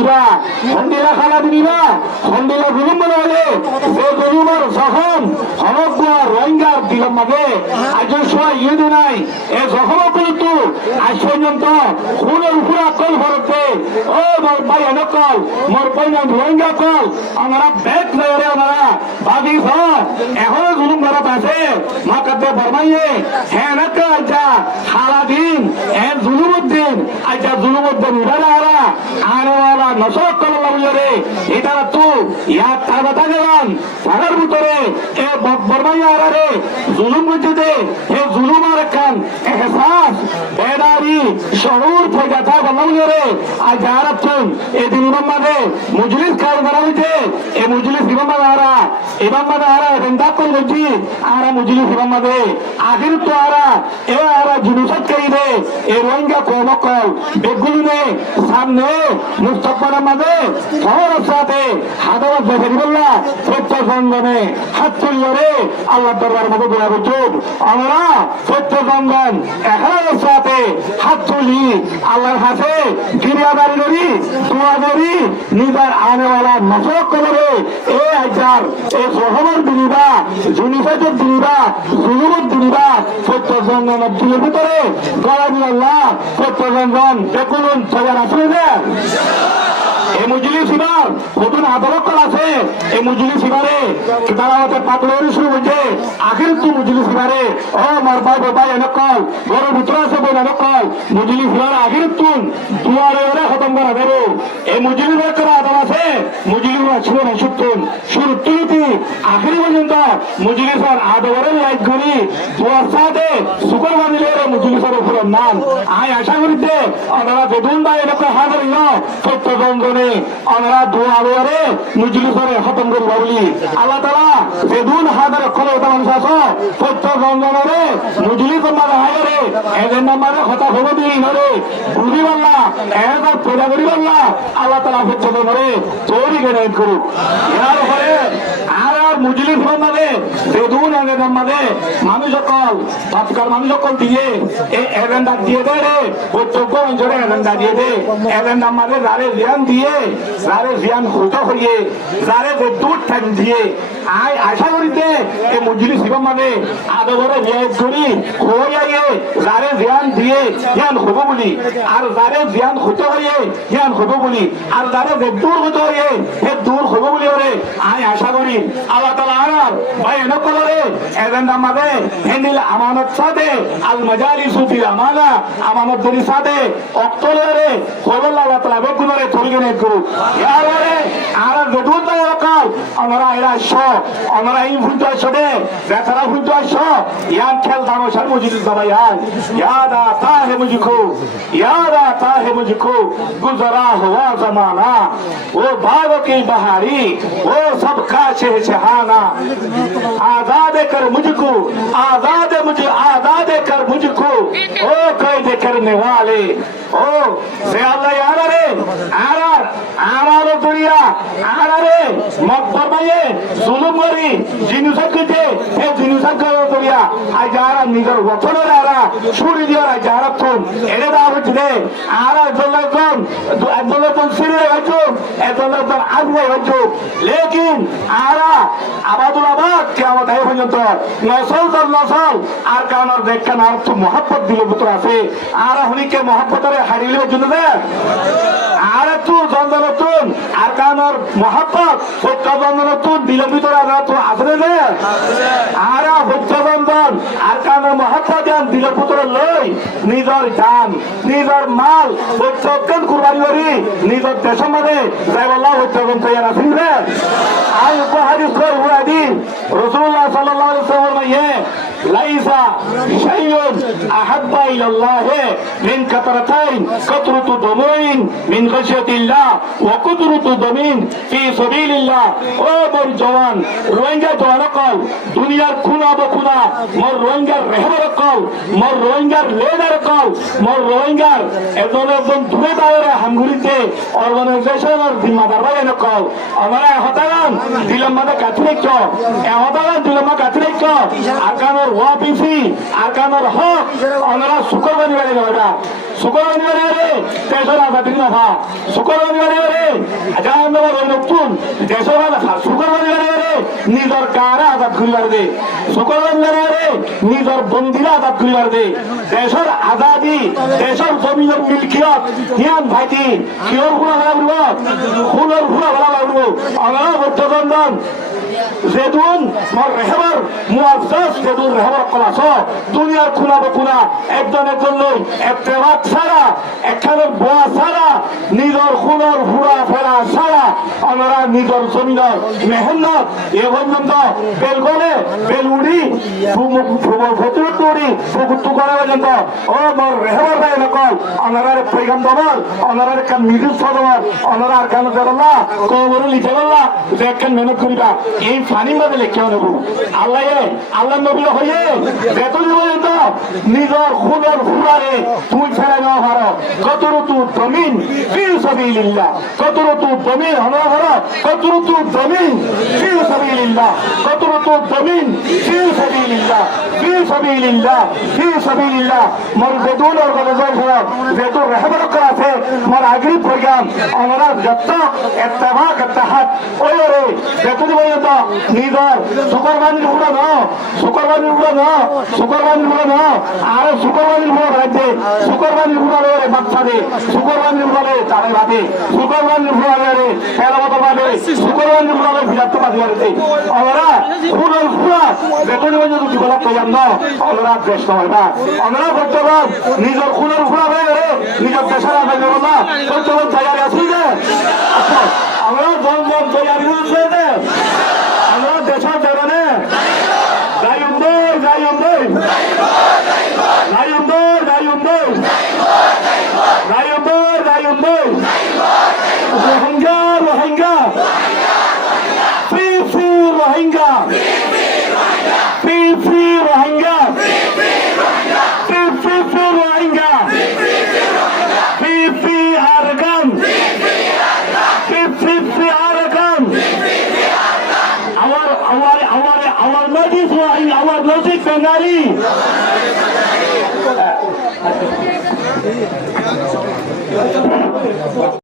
দিনিবা হন্দিলা খালা দিনিবা হন্দিলা জুলুম বলে হলে যে জুলুমের যখন হনকুয়া রোহিঙ্গার দিলাম মাঝে আজ সময় ইয়ে নাই এ যখন কিন্তু আজ পর্যন্ত খুনের উপরে কল ভরতে ও মোর ভাই অনকল মোর পয়না রোহিঙ্গা কল আমরা ব্যাগ ধরে আমরা ভাবি এখনো জুলুম ভারত আছে মা কাতে ফরমাইয়ে হ্যাঁ না আচ্ছা সারাদিন হ্যাঁ জুলুমুদ্দিন আচ্ছা জুলুমুদ্দিন ইদারা আনেওয়ালা নসরত করলাম রে এটা তো ইয়া তাগা গেলাম তাগার ভিতরে এ বরমাইয়া আরে জুলুম বুঝতে হে জুলুম আর খান এহসাস বেদারি শহুর ফয়দাতা বললাম রে আজ আর তুম এ দিন মাঝে মজলিস কাজ করা হয়েছে এ মজলিস ইমাম মাদা আরা রেন্দা কল গজি আরা মজলিস ইমাম মাদে আখির তো আরা এ আরা জুলুসত কই দে এ রোহিঙ্গা কোমকল বেগুলিনে সামনে মুস্তাফার মাদে খবর সাথে হাদাওয়াত জহিরুল্লাহ সত্য জঙ্গনে হাত তুলরে আল্লাহ দরবার মধ্যে দোয়া করুন আমরা সত্য জঙ্গন এখনের সাথে হাত তুলি আল্লাহর হাতে গিরিয়াদারি করি দোয়া করি নিজের আনেওয়ালা নসরত করে এ আজার এ সহমর দিনিবা জুনিফাতের দিনিবা জুলুমত দিনিবা সত্য জঙ্গনের দিনের ভিতরে গলাবি আল্লাহ সত্য জঙ্গন দেখুন সবার আসলে না এই মজলিস এবার নতুন আদালত আছে এই মজলিস এবারে তারা হতে পাতলের শুরু হয়েছে আখির তো মজলিস এবারে ও মার ভাই বাবা এনেকল বড় ভিতর আছে বই এনেকল মজলিস এবারে আখির তুন দুয়ারে ওরা খতম করা দেবো এই মজলিসের করা আদালত আছে মজলিস ছিল না সুতুন শুরু তুলিতি আখির পর্যন্ত মজলিসের আদরে লাইক করি দুয়ার সাথে সুকর বানিলে মজলিসের উপর নাম আয় আশা করিতে ওনারা বেদুন ভাই এনেকল হাজার সত্য জঙ্গনে আমরা দোয়া করে মজলিসে খতম করব বলি আল্লাহ তাআলা বেদুন হাজার করে মানুষ আছে সত্য জঙ্গনে মজলিস মারা হায়রে এদের নামারে কথা হলো দি নরে বুঝি বললা এবার পয়দা করি বললা আল্লাহ তাআলা সত্য জঙ্গনে তৈরি করে করুক এর পরে আর মজলিস মানে বেদুন এদের নামারে মানুষ সকল বাপকার মানুষ সকল দিয়ে এই এজেন্ডা দিয়ে দে রে বৈঠক অঞ্চলে এজেন্ডা দিয়ে দে এদের নামারে যারে জ্ঞান দিয়ে যারে জ্ঞান হইত হইয়ে যারে দূর ঠাক দিয়ে আয় আশা করিতে এই মজলিস মানে আদবরে রিয়াজ করি হয়ে আইয়ে যারে জ্ঞান দিয়ে জ্ঞান হব বলি আর যারে জ্ঞান হইত হইয়ে জ্ঞান হব বলি আর যারে দূর হইত হইয়ে হে দূর হব বলি ওরে আয় আশা করি আল্লাহ তাআলা আর ভাই নকলরে এজেন্ডা মাদে হেন্দিল আমানত সাথে আল মাজালিসু ফি আমানা আমানত দরি সাথে অক্তরে কবল আল্লাহ তাআলা বেগুনরে থরিগনে করু ইয়ারে আর যদুত কাল আমরা এরা শ আমরা এই ফুলটা ছড়ে বেতারা ফুলটা শ ইয়ান খেল তামাশার মজলিস বাবাই আয় याद आता है मुझको याद आता है मुझको गुजरा हुआ जमाना वो बाग की बहारी वो सबका शहशाना आजाद कर मुझको आजाद कर मुझको ओ कैद करने वाले ओ से अल्लाह यार रे आरार दुनिया आरारे मक्बर भाई जुलुम करी जिनुसकते हे जिनुसक दुनिया आज आरा निगर वचन आरा ছুরি দিয়ে যারাতন এনে দেওয়া হচ্ছে আর একজন সিরিয়ে হয়েছ একজন আজকে হয়েছ লেকিন আরা আবাদুল আবাদ কে আমাদের এই পর্যন্ত নসল তার নসল আর কারণ দেখেন আর তো মহাব্বত দিল ভিতর আছে আর হনিকে মহাব্বতের হারিয়ে জন্য আর একটু জন্মনতুন আর কারণ মহাব্বত সত্য জন্মনতুন দিল ভিতরে তো আসলে যে আর সত্য বন্ধন আর কারণ মহাব্বত দিল পুত্র লই নিজের জান নিজের মাল সত্যন কুরবানি করি নিজের দেশ মানে যাই বললাম সত্যন তৈরি আসিল রে আই উপহারিস কর হুয়া দিন রাসূলুল্লাহ সাল্লাল্লাহু আলাইহি ওয়াসাল্লাম লাইসা শাইউন আহাব্বা ইলাল্লাহ মিন কাতরাতাইন কাতরাতু দমাইন মিন খাশিয়াতিল্লাহ ওয়া কুদরাতু দামিন ফি সাবিলিল্লাহ ও মোর জওয়ান রোহিঙ্গা জওয়ান কল দুনিয়ার খুনা বখুনা মোর রোহিঙ্গার রেহবর কল মোর রোহিঙ্গার লেডার কল মোর রোহিঙ্গার একজন দূরে দাঁড়িয়ে হামগুড়িতে অর্গানাইজেশনের জিম্মাদার ভাই কল আমরা হতালাম দিলাম মাদা কাথলিক হতালাম দিলাম কাথলিক আকানোর ওয়াপিসি আকানোর হক আমরা শুকর বানি বেড়ে গেল শুকর বানি বেড়ে তেসরা নাফা শুকরবানি বাড়ি জাহান্নামের নতুন দেশের শুকরবানি বাড়ি নিজের কারা আজাদ করিবার দে শুকরবানি বাড়ি নিজের বন্দিরা আজাদ করিবার দে দেশের আজাদি দেশের জমিনের মিলকিয়ত হিয়ান ভাইটি কিয়র গুণা ভাড়া করব ফুলের গুণা ভাড়া করব আমরা বৌদ্ধবন্ধন যেদুন মোর রেহেবর মুআজ্জাজ যেদুন রেহেবর কলাস দুনিয়ার খুনা বকুনা একজন লই এত্তেবাক ছাড়া একখানে বোয়া ছাড়া নিজের খুনের হুড়া ফেরা ছাড়া আমরা নিজের জমিনের মেহনত এ পর্যন্ত বেল গলে বেল উড়ি ভতুর উড়ি পুকুত্তু করা পর্যন্ত ও মোর রেহেবর ভাই নকল অনারার পৈগম্বর অনারার কান মিডিল সদর অনারার কান দেবল্লা কবর লিখে বললা যে একখান মেহনত করিবা এই ফানি ভাবে লেখা নেব আল্লাহ আল্লাহ নবী হয়ে যেত পর্যন্ত নিজের খুনের হুড়ারে তুই ছেড়ে নেওয়া ভালো কতরতু জমিন ফি সাবিলিল্লাহ কতরতু জমিন হলো ভালো কতরতু জমিন ফি সাবিলিল্লাহ কতরতু জমিন ফি সাবিলিল্লাহ ফি সাবিলিল্লাহ ফি সাবিলিল্লাহ মোর বেদুন আর গলজার সাহেব যেহেতু রেহবর করা আছে মোর আগরি প্রোগ্রাম আমরা যত ইত্তেফাক ইত্তেহাদ ওই রে যেত পর্যন্ত নিজের শুকরবানির হুড়া ন শুকরবানির হুড়া ন শুকরবানির হুড়া ন আর শুকরবানির হুড়া রাজ্যে শুকরবানির হুড়া রে বাচ্চা দে শুকরবানির হুড়া রে তারে বাদে শুকরবানির হুড়া রে পেলাবত বাদে শুকরবানির হুড়া রে ভিড়াতে বাদে বাদে আমরা হুড়ার হুড়া বেতন পর্যন্ত জীবন কইলাম না আমরা দেশ হয় না আমরা বর্তমান নিজের খুনের হুড়া হয়ে রে নিজের দেশের আগে না বর্তমান জায়গায় আছি যে আমরা জনগণ তৈরি হচ্ছে আমরা দেশের দেবানে যাইন্দর যাইন্দর যাইন্দর যাইন্দর যাইন্দর যাইন্দর Rohingya Rohingya free free Rohingya free free Rohingya free free free Rohingya free free আরগান ফ্রি ফ্রি ফ্রি আরগান our notice our logic Bengali